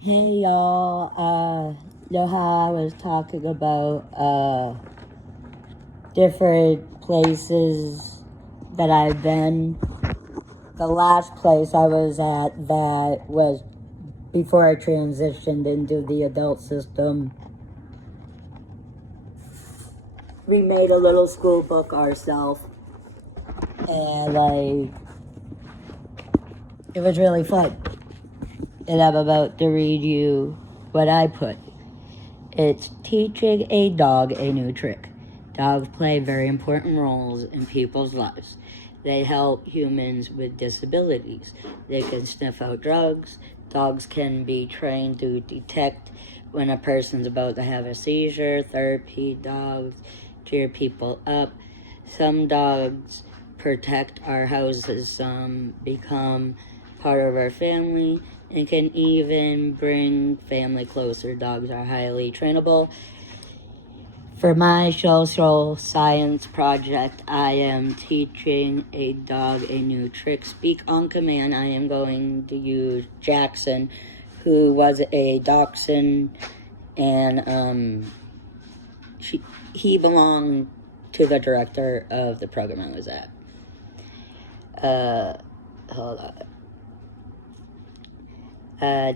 Hey y'all, know how I was talking about different places that I've been? The last place I was at that was before I transitioned into the adult system. We made a little school book ourselves, and it was really fun. And I'm about to read you what I put. It's teaching a dog a new trick. Dogs play very important roles in people's lives. They help humans with disabilities. They can sniff out drugs. Dogs can be trained to detect when a person's about to have a seizure. Therapy dogs cheer people up. Some dogs protect our houses. Some become part of our family and can even bring family closer. Dogs are highly trainable. For my social science project, I am teaching a dog a new trick. Speak on command. I am going to use Jackson, who was a dachshund, and he belonged to the director of the program I was at. Hold on.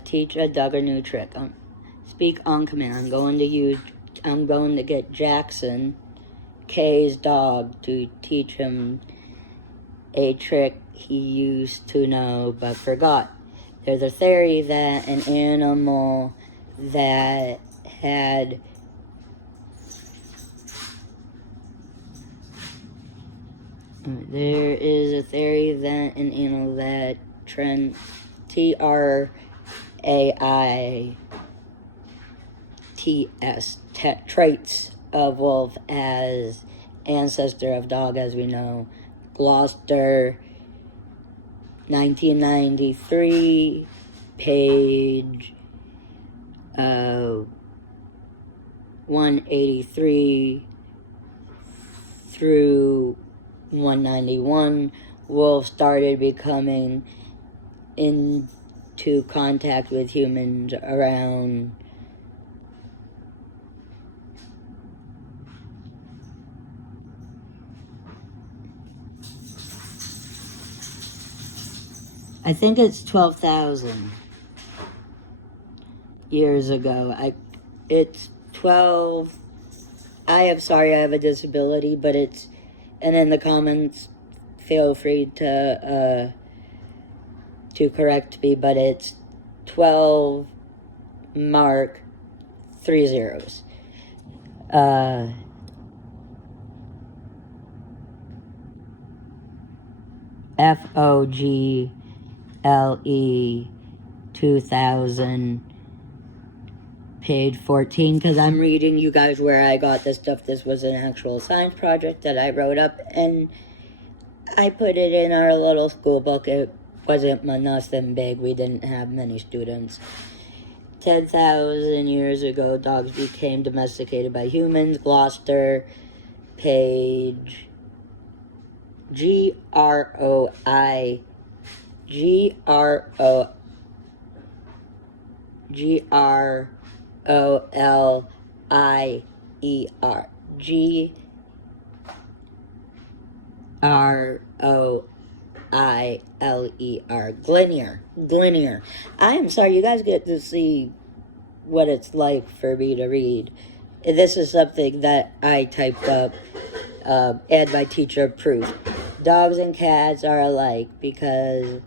Teach a dog a new trick. Speak on command. I'm going to get Jackson, Kay's dog, to teach him a trick he used to know but forgot. There's a theory that an animal that had there is a theory that an animal that traits of wolf as ancestor of dog, as we know. Gloucester, 1993, page 183 through 191. Wolves started becoming into contact with humans around I think it's 12,000 years ago. It's 12. I have a disability, but it's, and in the comments, feel free to correct me, but it's 12 mark 3 zeros. FOGLE 2000, page 14, because I'm reading you guys where I got this stuff. This was an actual science project that I wrote up, and I put it in our little school book. It wasn't nothing big. We didn't have many students. 10,000 years ago, dogs became domesticated by humans. Gloucester, page GROI Glinier. I am sorry, you guys get to see what it's like for me to read. This is something that I typed up, and my teacher approved. Dogs and cats are alike because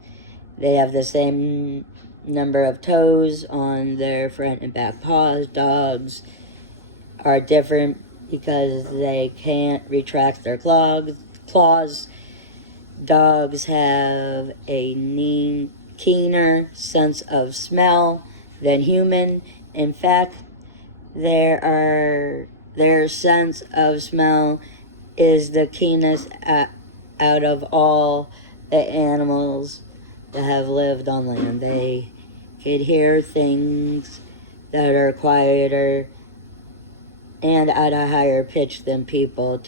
they have the same number of toes on their front and back paws. Dogs are different because they can't retract their claws. Dogs have a keener sense of smell than human. In fact, their sense of smell is the keenest out of all the animals that have lived on land. They could hear things that are quieter and at a higher pitch than people.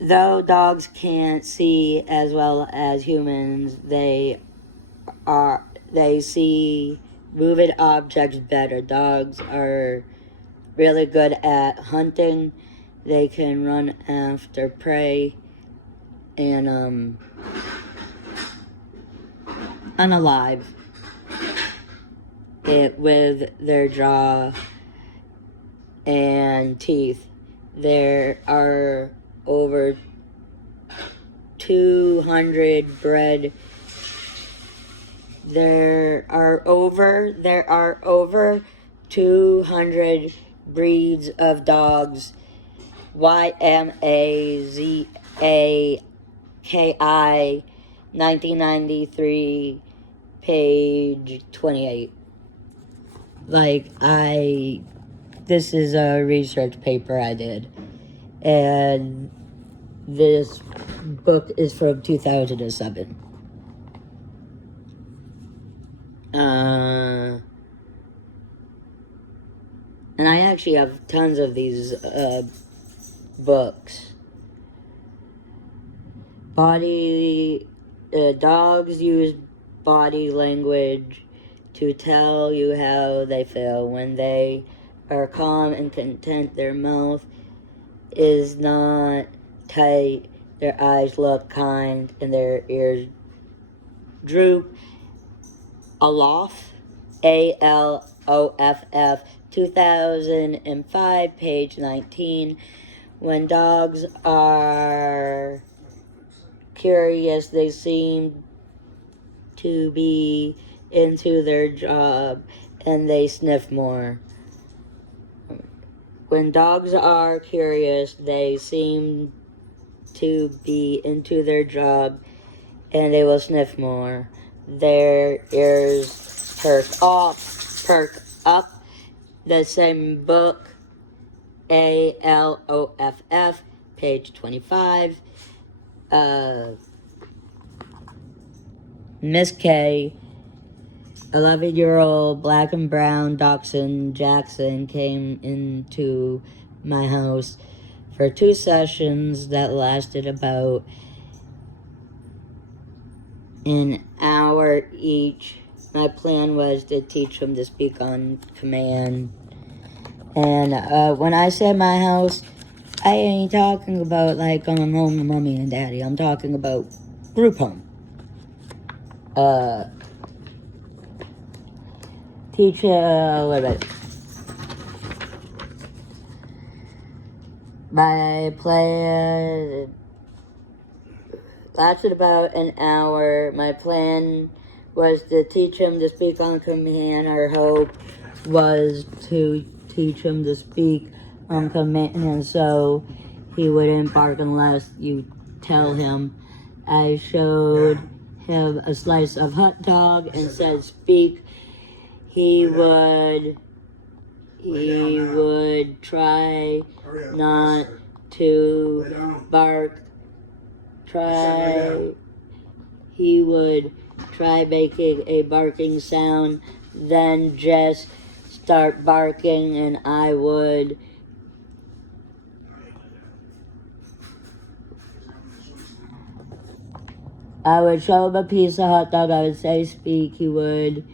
Though dogs can't see as well as humans, they see moving objects better. Dogs are really good at hunting. They can run after prey and unalive it with their jaw and teeth. There are over 200 bred. There are over 200 breeds of dogs. YMAZAKI 1993, page 28. This is a research paper I did, and this book is from 2007. And I actually have tons of these books. Dogs use body language to tell you how they feel. When they are calm and content, their mouth is not tight, their eyes look kind, and their ears droop aloft. ALOFF 2005, page 19. When dogs are curious, they seem to be into their job and they sniff more. When dogs are curious, they seem to be into their job and they will sniff more. Their ears perk up. The same book, ALOFF, page 25. Miss K, 11-year-old black and brown dachshund Jackson, came into my house for 2 sessions that lasted about an hour each. My plan was to teach him to speak on command. And when I say my house, I ain't talking about like going home to mommy and daddy. I'm talking about group home. Teach a little bit. My plan lasted about an hour. My plan was to teach him to speak on command. Our hope was to teach him to speak on command, and so he wouldn't bark unless you tell him. I showed him a slice of hot dog and said, "Speak." He would try not to bark. He would try making a barking sound, then just start barking, and I would show him a piece of hot dog. I would say, "Speak." He would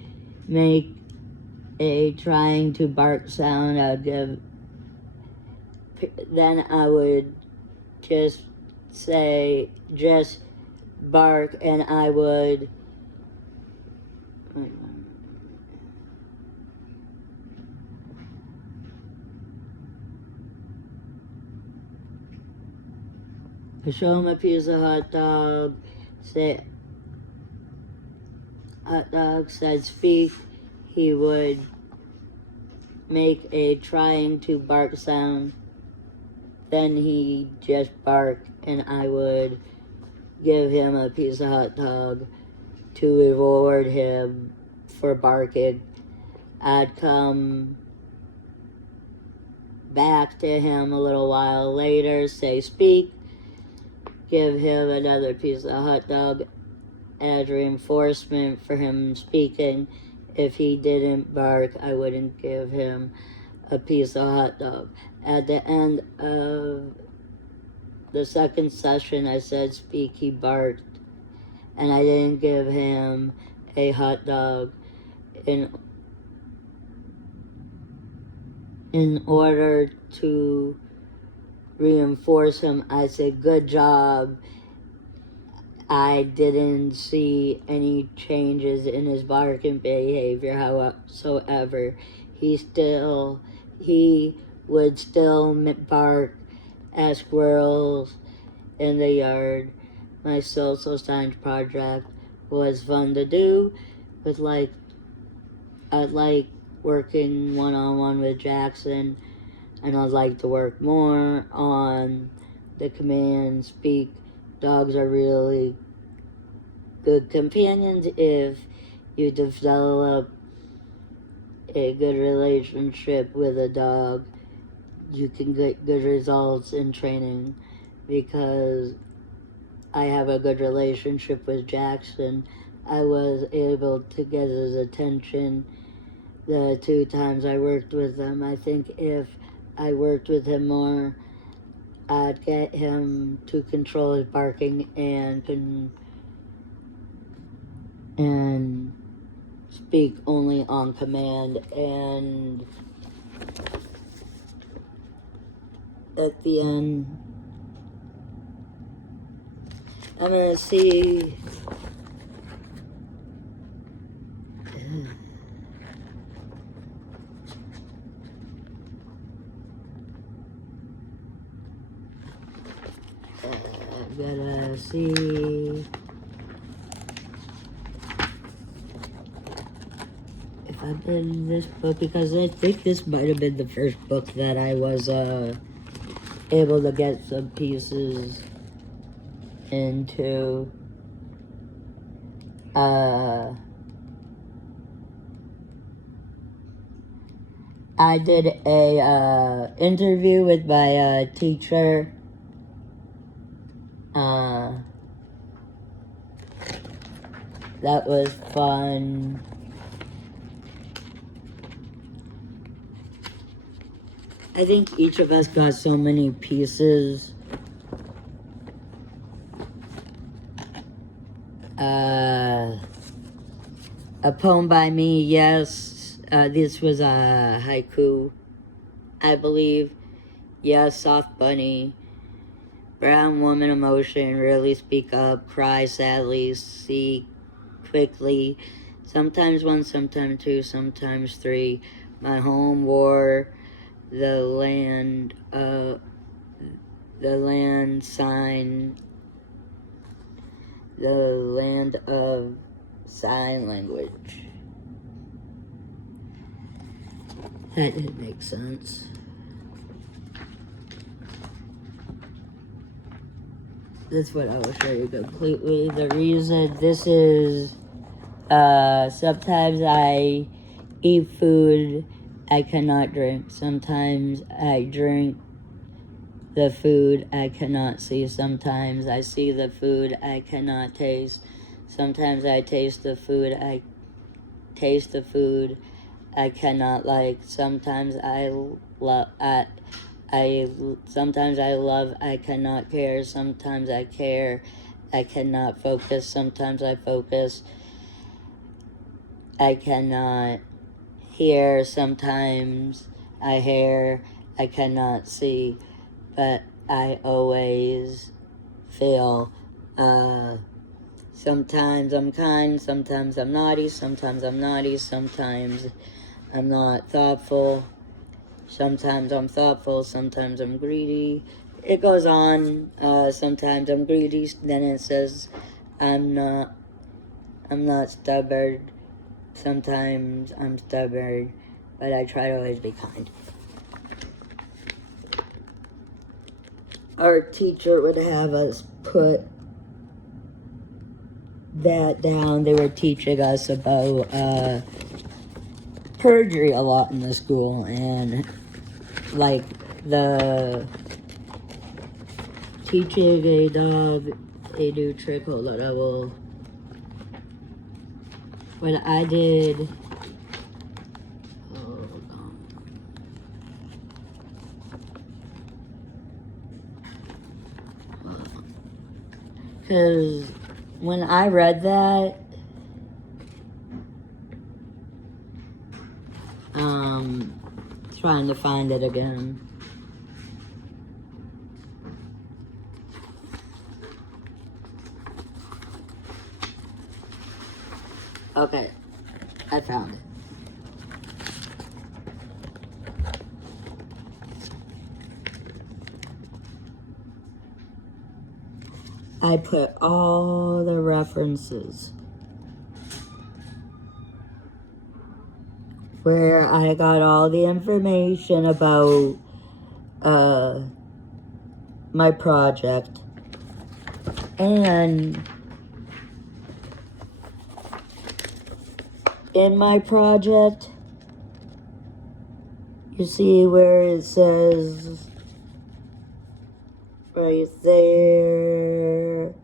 make a trying to bark sound. Then I would just say, "Just bark," and I would show him a piece of hot dog, say, hot dog said, "Speak." He would make a trying to bark sound. Then he just barked, and I would give him a piece of hot dog to reward him for barking. I'd come back to him a little while later, say, "Speak," give him another piece of hot dog as reinforcement for him speaking. If he didn't bark, I wouldn't give him a piece of hot dog. At the end of the second session, I said, "Speak." He barked, and I didn't give him a hot dog in order to reinforce him. I said, good job. I didn't see any changes in his barking behavior. However, he would still bark at squirrels in the yard. My social science project was fun to do. I'd like working one-on-one with Jackson, and I'd like to work more on the command speak. Dogs are really good companions if you develop a good relationship with a dog. You can get good results in training. Because I have a good relationship with Jackson, I was able to get his attention the 2 times I worked with him. I think if I worked with him more, I'd get him to control his barking and speak only on command. And at the end, I'm gonna see. I'm gonna see if I've been in this book, because I think this might have been the first book that I was able to get some pieces into. I did a interview with my teacher. That was fun. I think each of us got so many pieces. A poem by me, yes. This was a haiku, I believe. Yes, soft bunny. Brown woman emotion, rarely speak up, cry sadly, see quickly. Sometimes 1, sometimes 2, sometimes 3. My home war, the land sign, the land of sign language. That didn't make sense. That's what I will show you completely. The reason this is, sometimes I eat food I cannot drink. Sometimes I drink the food I cannot see. Sometimes I see the food I cannot taste. Sometimes I taste the food I cannot like. Sometimes sometimes I love, I cannot care. Sometimes I care, I cannot focus. Sometimes I focus, I cannot hear. Sometimes I hear, I cannot see. But I always feel. Sometimes I'm kind, sometimes I'm naughty, sometimes I'm naughty, sometimes I'm not thoughtful, sometimes I'm thoughtful, sometimes I'm greedy. It goes on. Sometimes I'm greedy, then it says I'm not stubborn. Sometimes I'm stubborn, but I try to always be kind. Our teacher would have us put that down. They were teaching us about perjury a lot in the school, and like the teaching a dog a new trick. Hold on, when I did, because when I read that, trying to find it again. Okay, I found it. I put all the references where I got all the information about my project, and in my project you see where it says right there,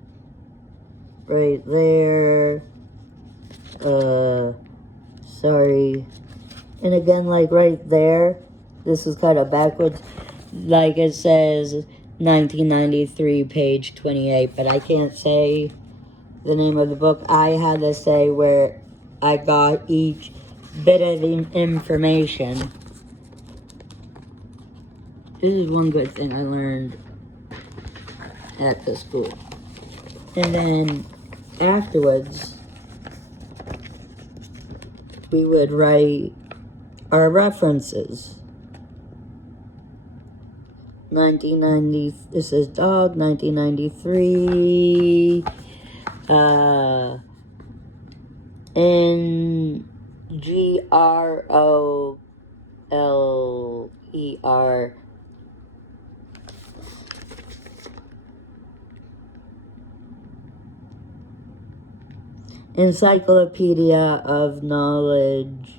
sorry, and again, like right there, this is kind of backwards, like it says 1993 page 28, but I can't say the name of the book. I had to say where I got each bit of information. This is one good thing I learned at the school. And then afterwards, we would write our references. 1990, this is dog, 1993, NGROLER, Encyclopedia of Knowledge,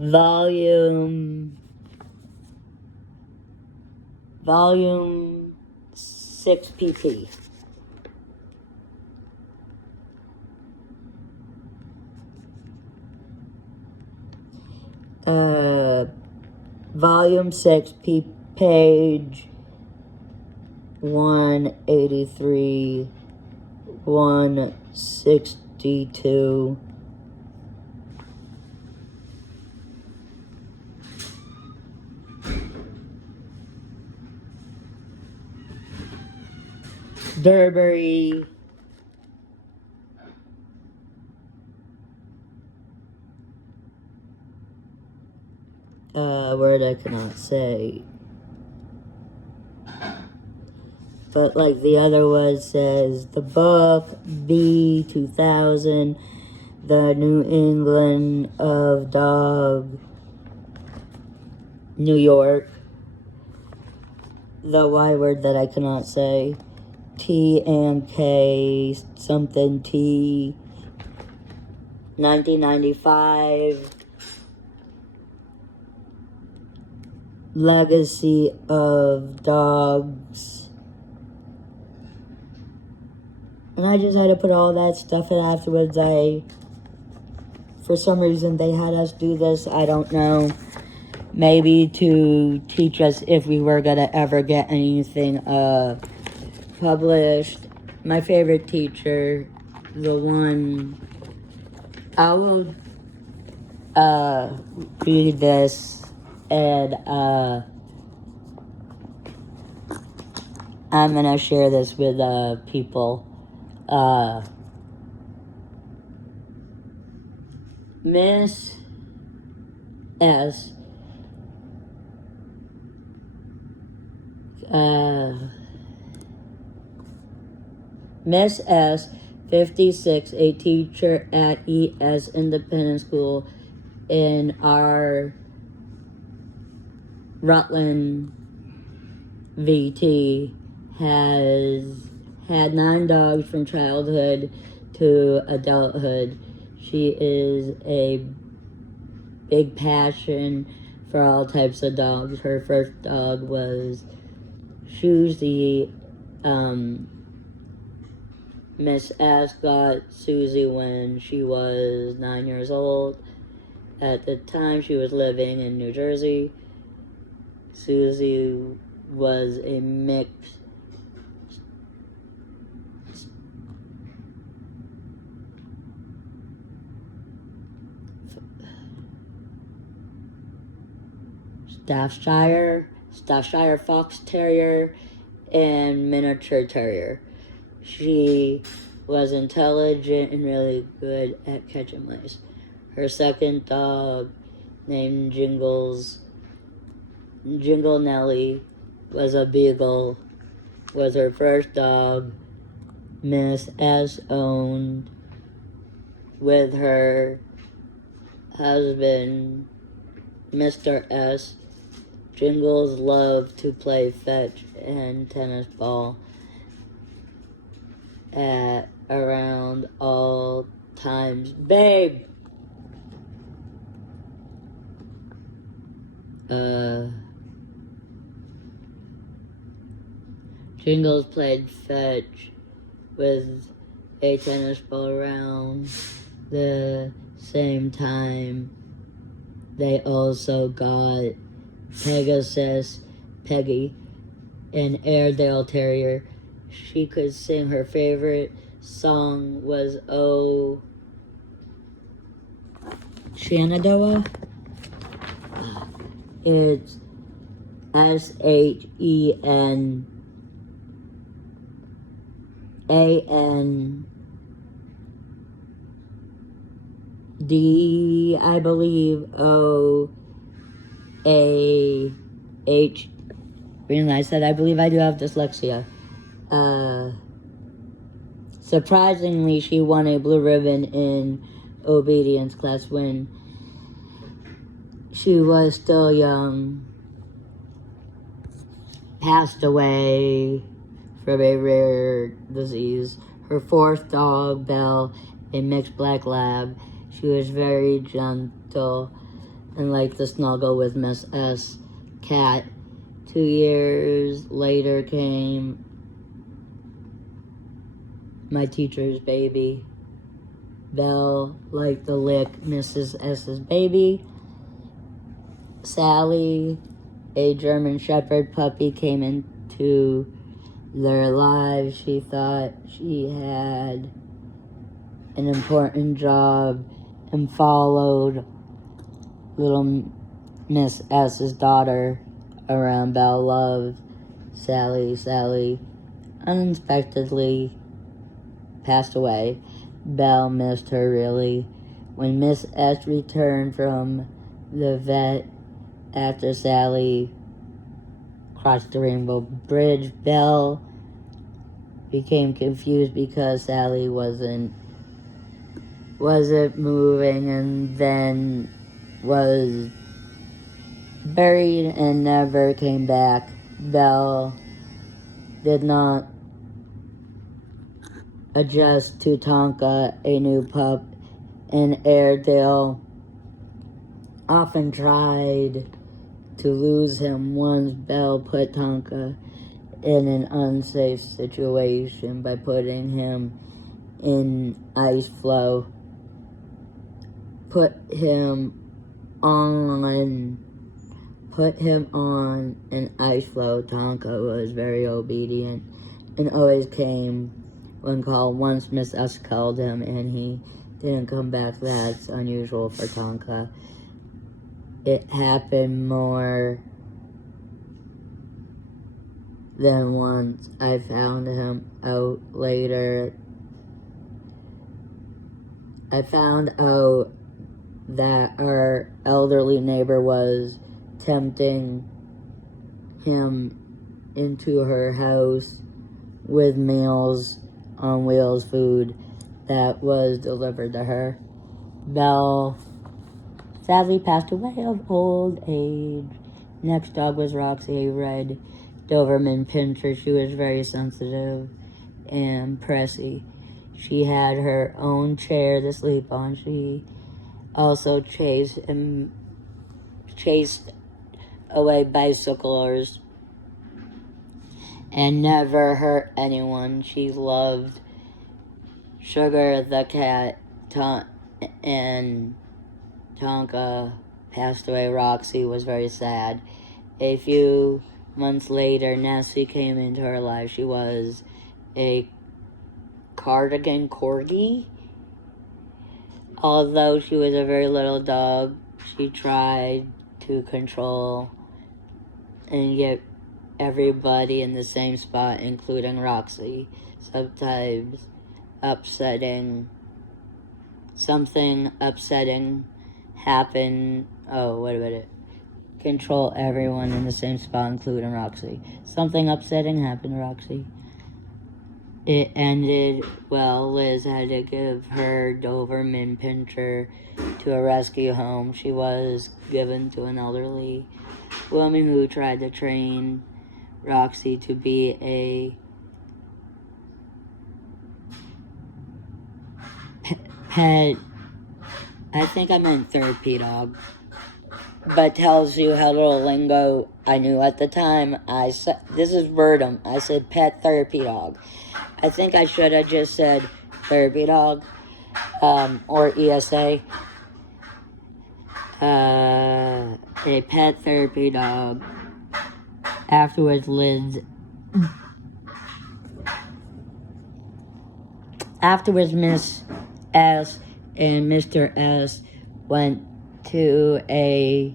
Volume 6 pp. Volume 6 page 183, 162. Durbury, word I cannot say. But like the other one says, the book, B 2000, the New England of Dog, New York, the Y word that I cannot say, TMK something T, 1995, Legacy of Dogs. And I just had to put all that stuff in afterwards. For some reason, they had us do this. I don't know. Maybe to teach us if we were going to ever get anything published. My favorite teacher, the one, I will read this, and I'm going to share this with people. Miss S. Miss S. 56, a teacher at ES Independent School in our Rutland VT, has had 9 dogs from childhood to adulthood. She is a big passion for all types of dogs. Her first dog was Susie. Miss S got Susie when she was 9 years old. At the time, she was living in New Jersey. Susie was a mix. Staffordshire Fox Terrier, and Miniature Terrier. She was intelligent and really good at catching mice. Her second dog, named Jingle Nelly, was a beagle. Was her first dog. Miss S owned with her husband, Mr. S. Jingles loved to play fetch and tennis ball at around all times. Babe! Jingles played fetch with a tennis ball around the same time. They also got Peggy, an Airedale Terrier. She could sing. Her favorite song was "Oh Shenandoah." It's SHENAND, I believe, OAH. Realize that I believe I do have dyslexia. Surprisingly, she won a blue ribbon in obedience class when she was still young. Passed away from a rare disease. Her fourth dog, Belle, a mixed black lab. She was very gentle and liked to snuggle with Miss S. Cat. 2 years later came my teacher's baby. Belle liked to lick Mrs. S.'s baby. Sally, a German Shepherd puppy, came into their lives. She thought she had an important job and followed little Miss S.'s daughter around. Belle loved Sally. Sally unexpectedly passed away. Belle missed her really. When Miss S returned from the vet after Sally crossed the Rainbow Bridge, Belle became confused because Sally wasn't moving, and then was buried and never came back. Belle did not adjust to Tonka, a new pup, and Airedale often tried to lose him. Once Belle put Tonka in an unsafe situation by putting him in ice flow. Put him on an ice floe. Tonka was very obedient and always came when called. Once Miss S called him and he didn't come back. That's unusual for Tonka. It happened more than once. I found him out later. I found out that our elderly neighbor was tempting him into her house with Meals on Wheels food that was delivered to her. Belle sadly passed away of old age. Next dog was Roxy, a red Doberman Pinscher. She was very sensitive and pressy. She had her own chair to sleep on. She also chased away bicyclers and never hurt anyone. She loved Sugar the cat, and Tonka passed away. Roxy was very sad. A few months later, Nessie came into her life. She was a cardigan corgi. Although she was a very little dog, she tried to control and get everybody in the same spot, including Roxy. Sometimes something upsetting happen. Oh, what about it? Control everyone in the same spot, including Roxy. Something upsetting happened to Roxy. It ended well. Liz had to give her Doberman Pinscher to a rescue home. She was given to an elderly woman who tried to train Roxy to be a pet. I think I meant therapy dog, but tells you how little lingo I knew at the time. I said, this is verbatim. I said pet therapy dog. I think I should have just said therapy dog, or ESA. A pet therapy dog. Afterwards, Miss S and Mr. S went to the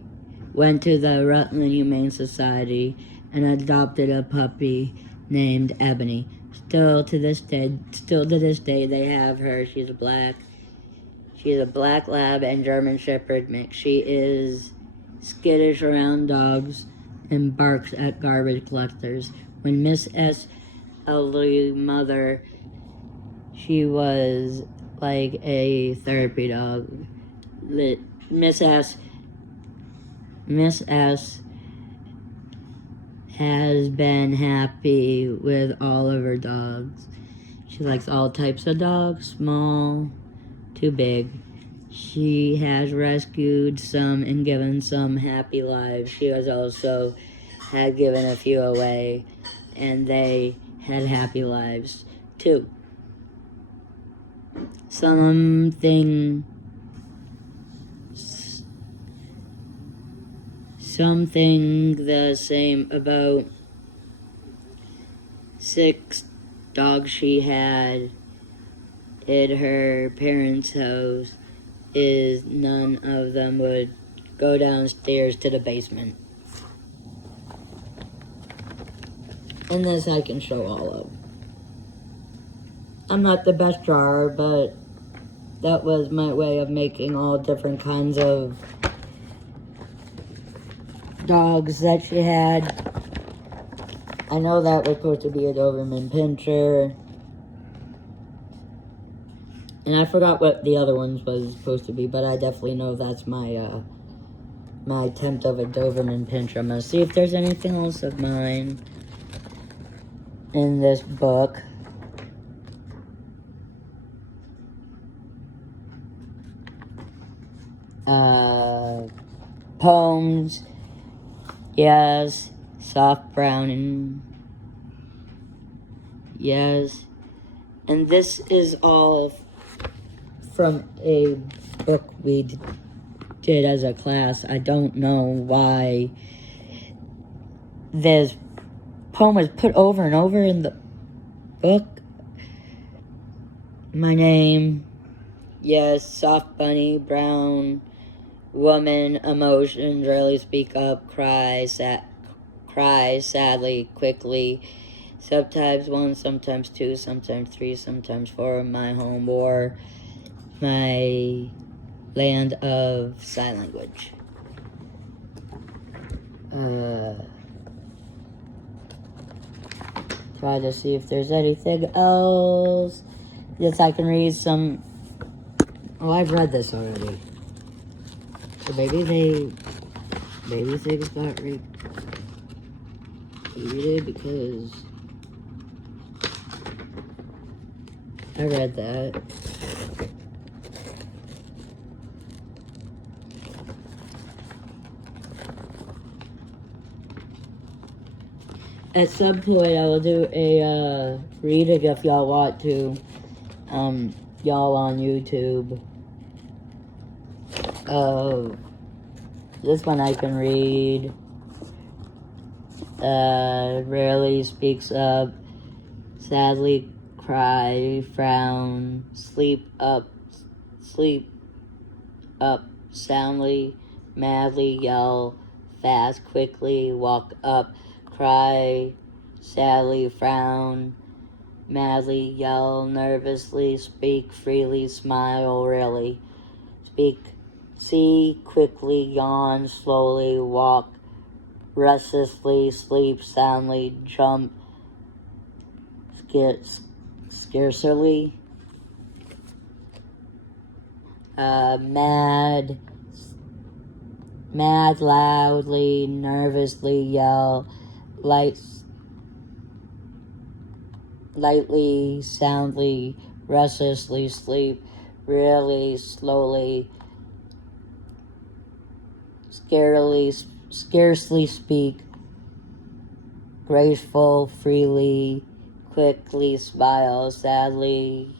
Rutland Humane Society and adopted a puppy named Ebony. Still to this day, they have her. She's a black lab and German Shepherd mix. She is skittish around dogs and barks at garbage collectors. When Miss S' elderly mother, she was like a therapy dog. Miss S has been happy with all of her dogs. She likes all types of dogs, small to big. She has rescued some and given some happy lives. She has also had given a few away, and they had happy lives too. Something the same about 6 dogs she had at her parents' house is none of them would go downstairs to the basement. And this I can show all of. I'm not the best drawer, but that was my way of making all different kinds of dogs that she had. I know that was supposed to be a Doberman Pinscher. And I forgot what the other ones was supposed to be, but I definitely know that's my my attempt of a Doberman Pinscher. I'm going to see if there's anything else of mine in this book. Poems. Yes. Soft browning. Yes. And this is all from a book we did as a class. I don't know why this poem was put over and over in the book. My name, yes, soft bunny, brown, woman, emotions, rarely speak up, cry sadly, quickly, sometimes 1, sometimes 2, sometimes 3, sometimes 4, my home or my land of sign language. Try to see if there's anything else. Yes, I can read some. Oh, I've read this already. So maybe things got repeated because I read that. At some point, I will do a reading if y'all want to. Y'all on YouTube. This one I can read. Rarely speaks up. Sadly cry, frown, sleep up, soundly, madly yell, fast, quickly, walk up, cry, sadly, frown, madly, yell, nervously, speak freely, smile, really. Speak, see, quickly, yawn, slowly, walk, restlessly, sleep, soundly, jump, scarcely, mad, loudly, nervously, yell, lightly, soundly, restlessly, sleep, really, slowly, scarcely speak, graceful, freely, quickly, smile, sadly,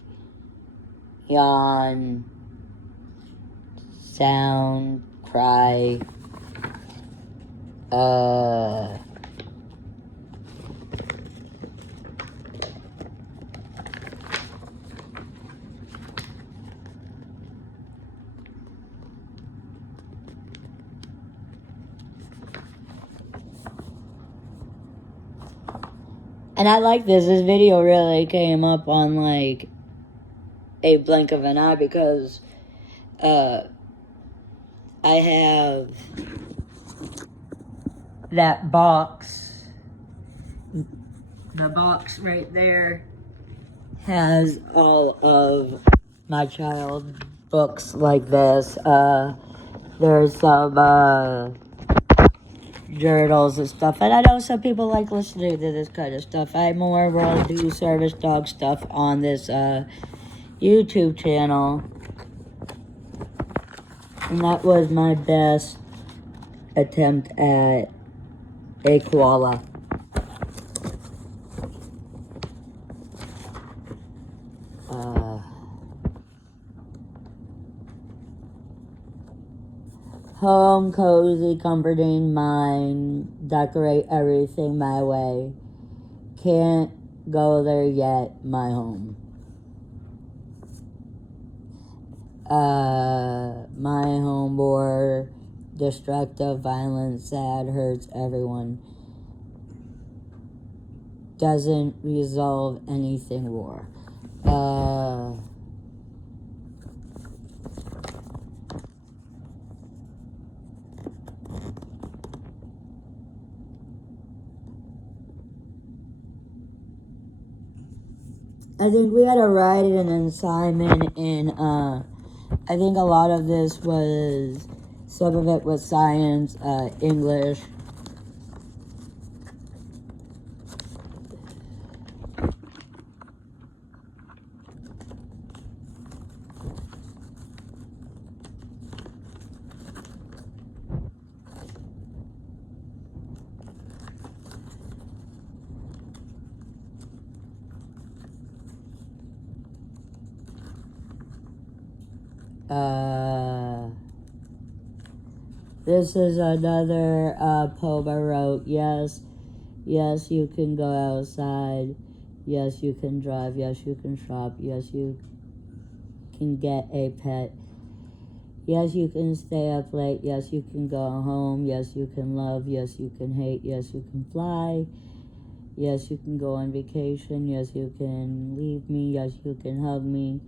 yawn, sound, cry, and I like this. This video really came up on like a blink of an eye because I have that box. The box right there has all of my child books like this. There's some journals and stuff, and I know some people like listening to this kind of stuff. I more will do service dog stuff on this YouTube channel, and that was my best attempt at a koala. Home, cozy, comforting, mine, decorate everything my way. Can't go there yet, my home. My home war, destructive, violent, sad, hurts everyone. Doesn't resolve anything war. I think we had to write an assignment in, I think a lot of this was, some of it was science, English. This is another poem I wrote. Yes, yes, you can go outside. Yes, you can drive. Yes, you can shop. Yes, you can get a pet. Yes, you can stay up late. Yes, you can go home. Yes, you can love. Yes, you can hate. Yes, you can fly. Yes, you can go on vacation. Yes, you can leave me. Yes, you can hug me.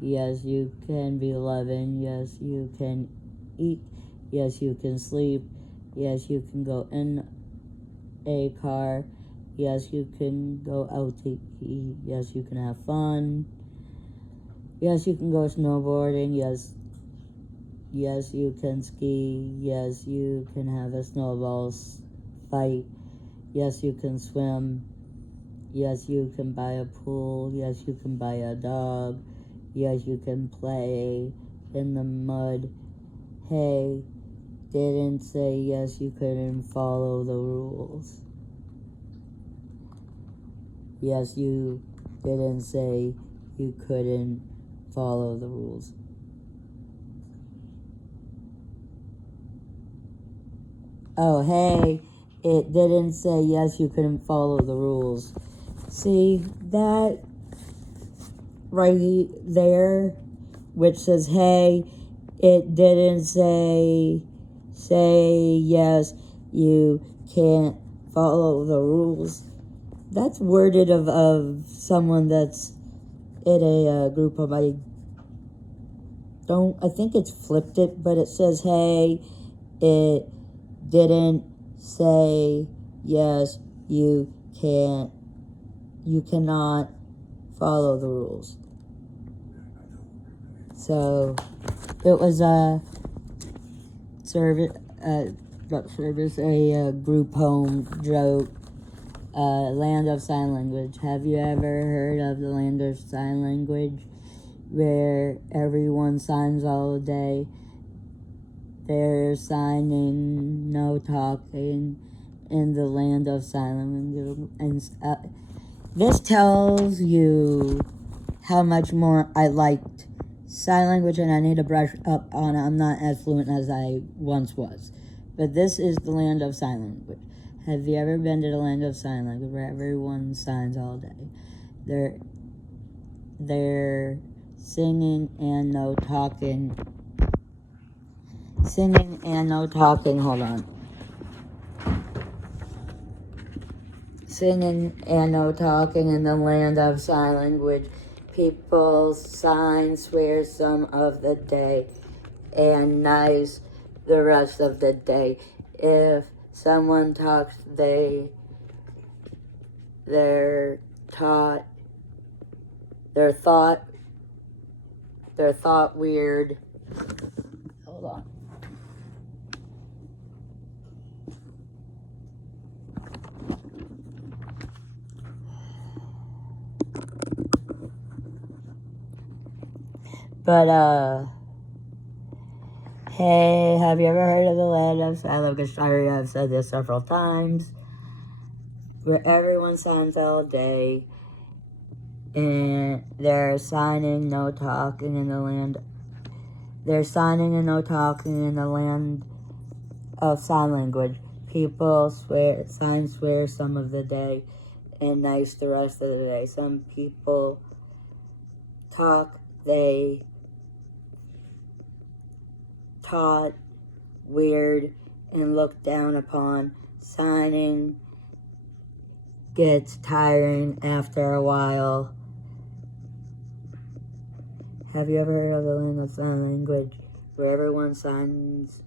Yes, you can be loving. Yes, you can eat. Yes, you can sleep. Yes, you can go in a car. Yes, you can go out to eat. Yes, you can have fun. Yes, you can go snowboarding. Yes, you can ski. Yes, you can have a snowball fight. Yes, you can swim. Yes, you can buy a pool. Yes, you can buy a dog. Yes, you can play in the mud. Hey, didn't say yes, you couldn't follow the rules. Yes, you didn't say you couldn't follow the rules. Oh, hey, it didn't say yes, you couldn't follow the rules. See, that right there, which says, hey, it didn't say say yes, you can't follow the rules. That's worded of someone that's in a group home. I think it's flipped it, but it says, hey, it didn't say yes, you cannot follow the rules. So it was a group home joke, Land of Sign Language. Have you ever heard of the Land of Sign Language, where everyone signs all day? They're signing, no talking, in the Land of Sign Language. And this tells you how much more I liked sign language, and I need to brush up on it. I'm not as fluent as I once was. But this is the Land of Sign Language. Have you ever been to the Land of Sign Language, where everyone signs all day? They're singing and no talking. Singing and no talking, hold on. Singing and no talking in the Land of Sign Language. People sign, swear some of the day, and nice the rest of the day. If someone talks, they're thought weird. Hold on. But, hey, have you ever heard of the Land of Sign Language? Sorry, I've said this several times. Where everyone signs all day, and they're signing, no talking in the land. They're signing and no talking in the Land of Sign Language. People swear some of the day, and nice the rest of the day. Some people talk, they taught weird and looked down upon. Signing gets tiring after a while. Have you ever heard of the Land of Sign Language, where everyone signs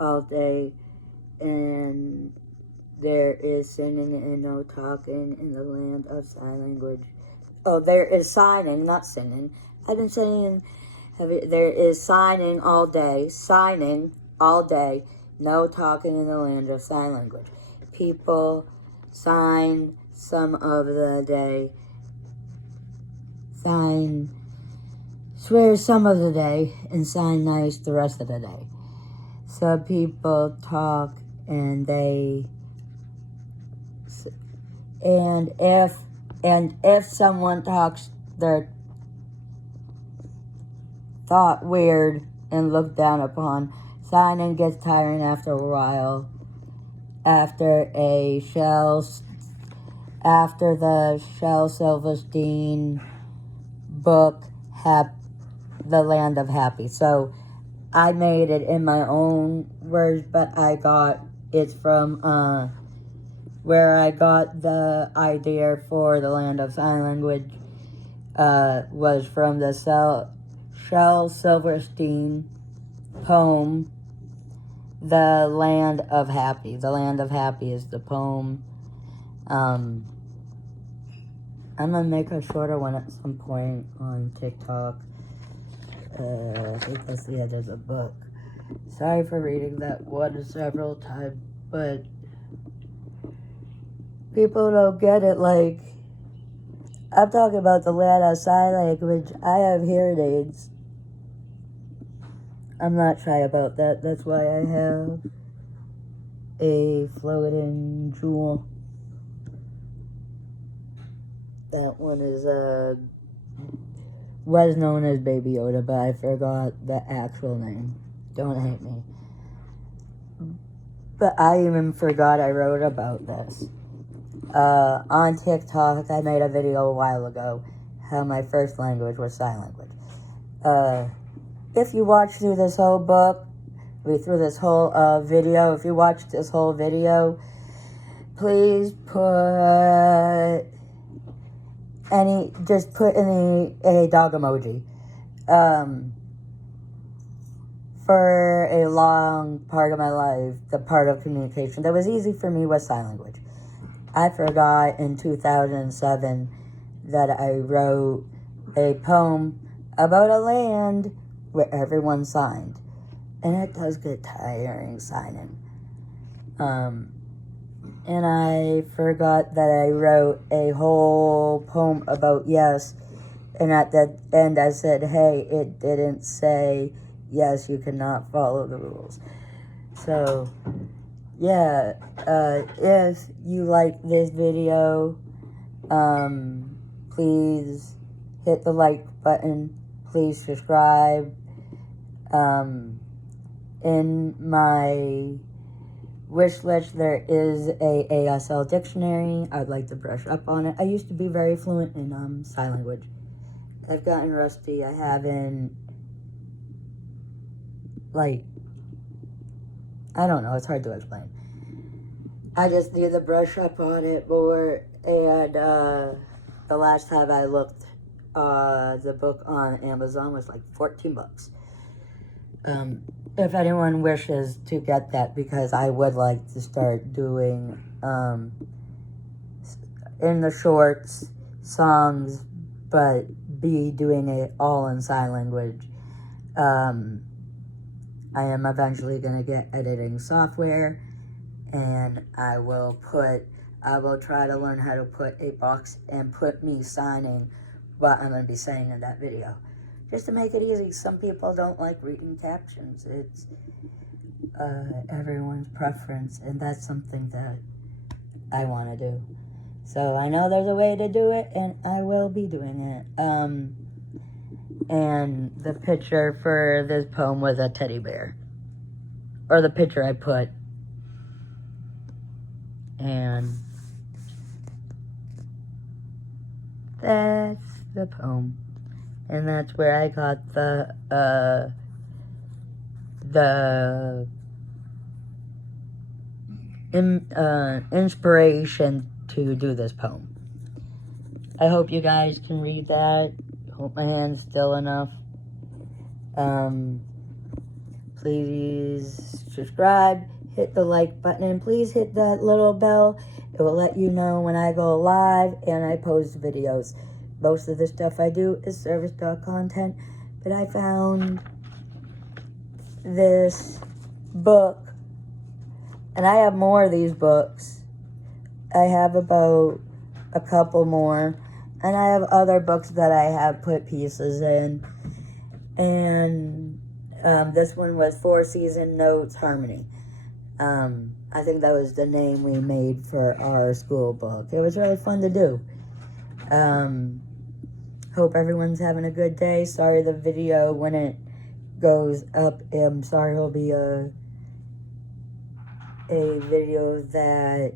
all day, and there is singing and no talking in the Land of Sign Language? Oh, there is signing, not singing. I've been saying, there is signing all day, no talking in the Land of Sign Language. People sign some of the day, swear some of the day, and sign nice the rest of the day. Some people talk, and if someone talks, they're thought weird and looked down upon. Signing gets tiring after a while. After the Shel Silverstein book, The Land of Happy. So I made it in my own words, but I got it's from where I got the idea for the Land of Sign Language was from the Shel Silverstein poem, The Land of Happy. The Land of Happy is the poem. I'm gonna make a shorter one at some point on TikTok. I think that's the end of the book. Sorry for reading that one several times, but people don't get it. Like, I'm talking about the Land of Sign Language. I have hearing aids. I'm not shy about that. That's why I have a floating jewel. That one is was known as Baby Yoda, but I forgot the actual name. Don't hate me. But I even forgot I wrote about this. On TikTok, I made a video a while ago how my first language was sign language. If you watch through this whole book, read through this whole video. If you watch this whole video, please just put in a dog emoji. For a long part of my life, the part of communication that was easy for me was sign language. I forgot in 2007 that I wrote a poem about a land where everyone signed. And it does get tiring signing. And I forgot that I wrote a whole poem about yes. And at the end I said, hey, it didn't say yes, you cannot follow the rules. So, yeah, if you like this video, please hit the like button. Please subscribe. In my wish list, there is a ASL dictionary. I'd like to brush up on it. I used to be very fluent in sign language. I've gotten rusty. I haven't, I don't know. It's hard to explain. I just need to brush up on it more. And the last time I looked, the book on Amazon was like $14. If anyone wishes to get that, because I would like to start doing in the shorts songs, but be doing it all in sign language. I am eventually going to get editing software, and I will try to learn how to put a box and put me signing what I'm going to be saying in that video. Just to make it easy. Some people don't like reading captions. It's everyone's preference, and that's something that I want to do. So I know there's a way to do it, and I will be doing it. And the picture for this poem was a teddy bear. Or the picture I put. And that's the poem. And that's where I got the inspiration to do this poem. I hope you guys can read that. Hope my hand's still enough. Please subscribe, hit the like button, and please hit that little bell. It will let you know when I go live and I post videos. Most of the stuff I do is service dog content, but I found this book, and I have more of these books. I have about a couple more, and I have other books that I have put pieces in, and this one was Four Season Notes Harmony. I think that was the name we made for our school book. It was really fun to do. Hope everyone's having a good day. Sorry the video, when it goes up, I'm sorry it'll be a video that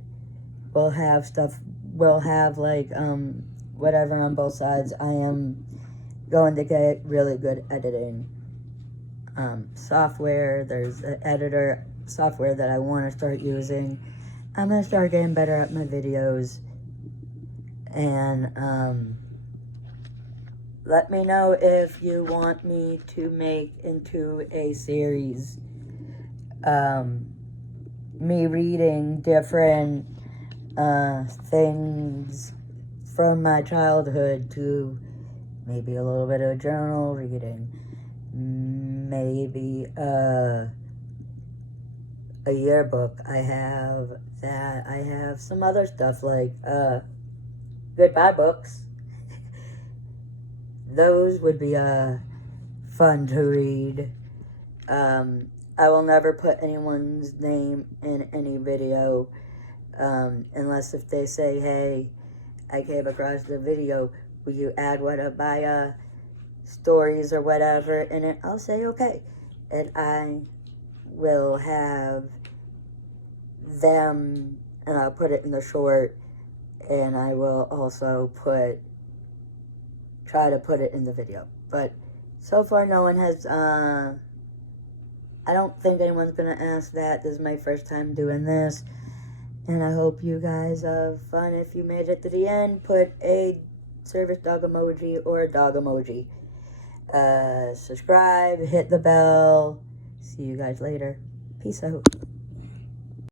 will have whatever on both sides. I am going to get really good editing software. There's an editor software that I want to start using. I'm going to start getting better at my videos. And let me know if you want me to make into a series me reading different things from my childhood, to maybe a little bit of journal reading, maybe a yearbook. I have some other stuff like goodbye books. Those would be fun to read. I will never put anyone's name in any video unless if they say, hey, I came across the video, will you add one of my stories or whatever in it? I'll say okay, and I will have them, and I'll put it in the short, and I will also try to put it in the video. But so far no one has, I I don't think anyone's going to ask that. This is my first time doing this. And I hope you guys have fun. If you made it to the end, put a service dog emoji or a dog emoji. Subscribe, hit the bell. See you guys later. Peace out.